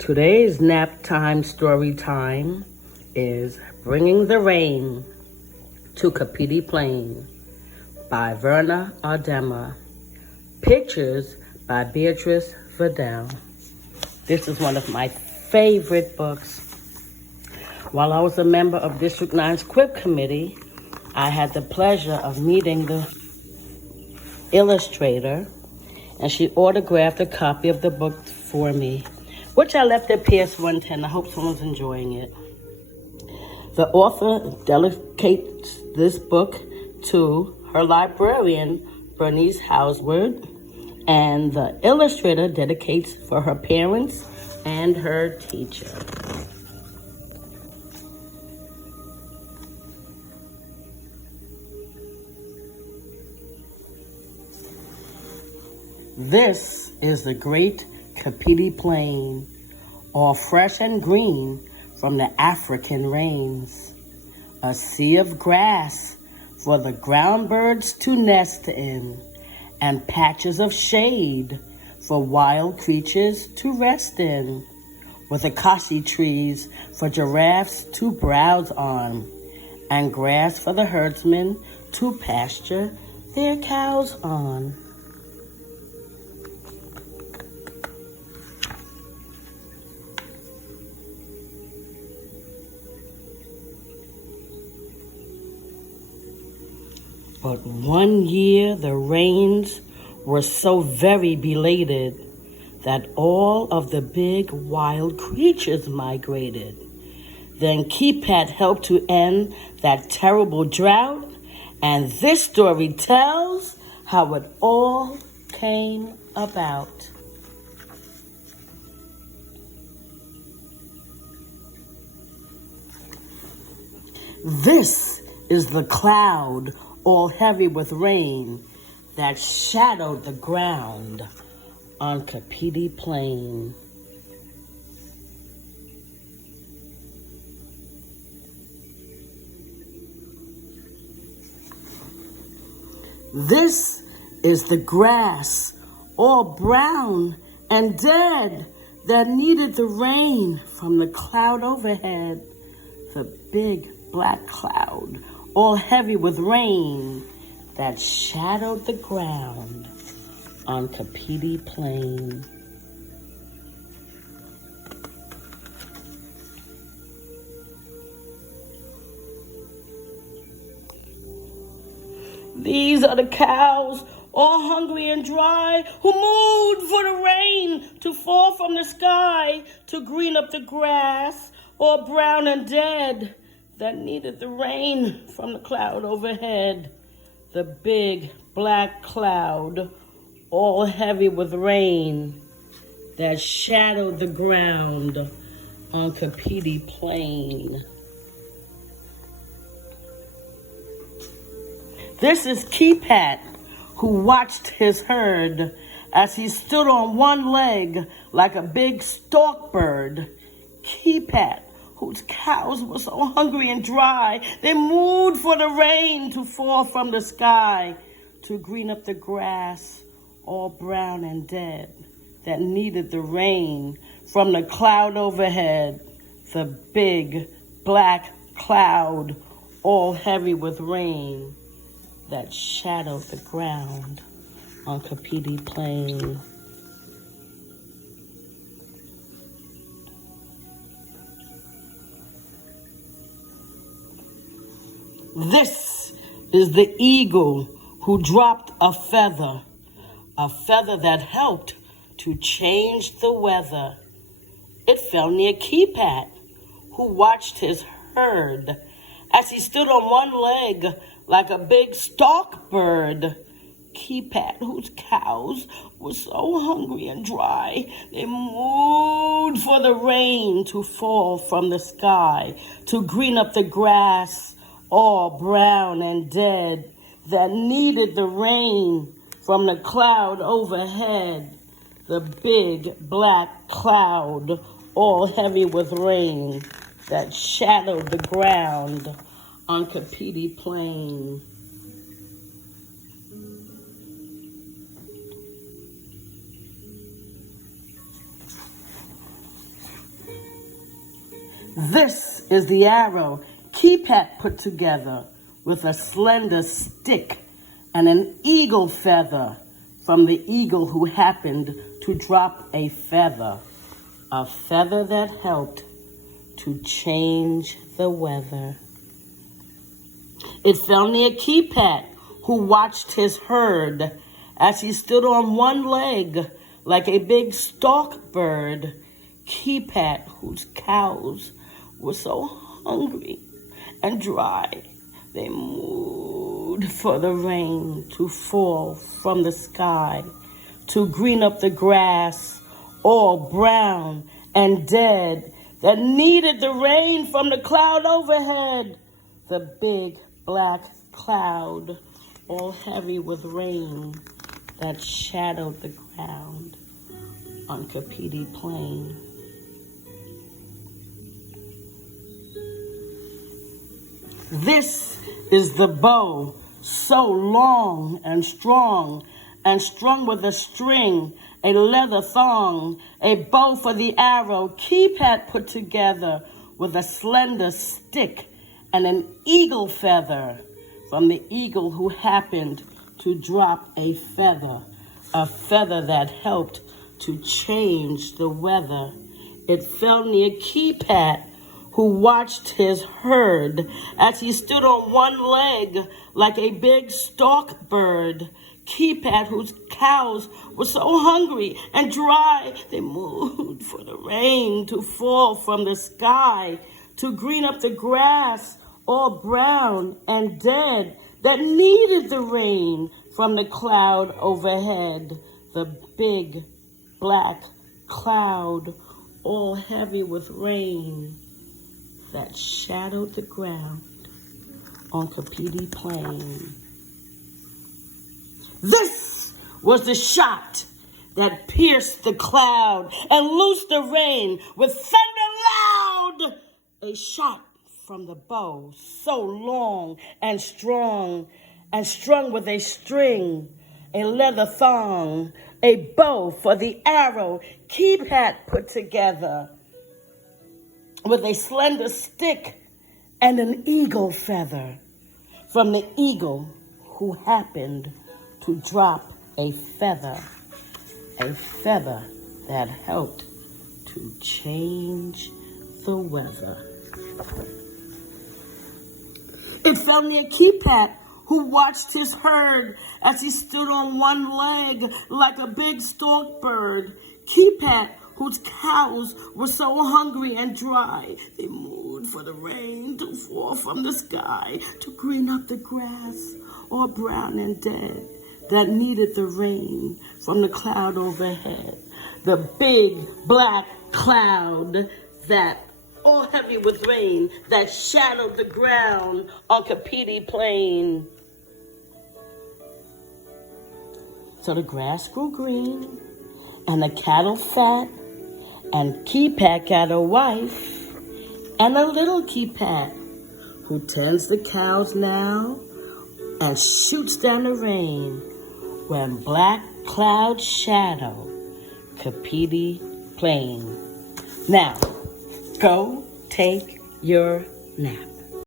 Today's Naptime story time is Bringing the Rain to Kapiti Plain by Verna Adema. Pictures by Beatrice Vidal. This is one of my favorite books. While I was a member of District 9's Quip Committee, I had the pleasure of meeting the illustrator, and she autographed a copy of the book for me, which I left at PS 110. I hope someone's enjoying it. The author dedicates this book to her librarian, Bernice Houseward, and the illustrator dedicates for her parents and her teacher. This is the great Kapiti Plain, all fresh and green from the African rains. A sea of grass for the ground birds to nest in, and patches of shade for wild creatures to rest in, with acacia trees for giraffes to browse on, and grass for the herdsmen to pasture their cows on. But one year the rains were so very belated that all of the big wild creatures migrated. Then Kapiti helped to end that terrible drought, and this story tells how it all came about. This is the cloud all heavy with rain that shadowed the ground on Kapiti Plain. This is the grass all brown and dead that needed the rain from the cloud overhead, the big black cloud all heavy with rain that shadowed the ground on Kapiti Plain. These are the cows, all hungry and dry, who moved for the rain to fall from the sky to green up the grass, all brown and dead, that needed the rain from the cloud overhead, the big black cloud, all heavy with rain, that shadowed the ground on Kapiti Plain. This is Kapiti, who watched his herd as he stood on one leg like a big stalk bird. Kapiti, whose cows were so hungry and dry, they moved for the rain to fall from the sky, to green up the grass, all brown and dead, that needed the rain from the cloud overhead, the big black cloud, all heavy with rain, that shadowed the ground on Kapiti Plain. This is the eagle who dropped a feather that helped to change the weather. It fell near Kapiti, who watched his herd as he stood on one leg like a big stalk bird. Kapiti, whose cows were so hungry and dry, they moved for the rain to fall from the sky, to green up the grass, all brown and dead, that needed the rain from the cloud overhead, the big black cloud, all heavy with rain, that shadowed the ground on Kapiti Plain. This is the arrow Kapiti put together with a slender stick and an eagle feather from the eagle who happened to drop a feather that helped to change the weather. It fell near Kapiti, who watched his herd as he stood on one leg like a big stalk bird. Kapiti, whose cows were so hungry and dry, they mooed for the rain to fall from the sky, to green up the grass, all brown and dead, that needed the rain from the cloud overhead. The big black cloud, all heavy with rain, that shadowed the ground on Kapiti Plain. This is the bow, so long and strong, and strung with a string, a leather thong, a bow for the arrow Kapiti put together with a slender stick and an eagle feather from the eagle who happened to drop a feather that helped to change the weather. It fell near Kapiti, who watched his herd as he stood on one leg like a big stalk bird. Kapiti, whose cows were so hungry and dry, they mooed for the rain to fall from the sky, to green up the grass, all brown and dead, that needed the rain from the cloud overhead. The big black cloud, all heavy with rain, that shadowed the ground on Kapiti Plain. This was the shot that pierced the cloud and loosed the rain with thunder loud. A shot from the bow, so long and strong, and strung with a string, a leather thong, a bow for the arrow Kapiti put together with a slender stick and an eagle feather from the eagle who happened to drop a feather that helped to change the weather. It fell near Kapiti, who watched his herd as he stood on one leg like a big stalk bird. Kapiti, whose cows were so hungry and dry, they mooed for the rain to fall from the sky, to green up the grass, all brown and dead, that needed the rain from the cloud overhead. The big black cloud, that all heavy with rain, that shadowed the ground on Kapiti Plain. So the grass grew green, and the cattle fat, and Kapiti got a wife, and a little Kapiti, who tends the cows now, and shoots down the rain, when black clouds shadow Kapiti Plain. Now, go take your nap.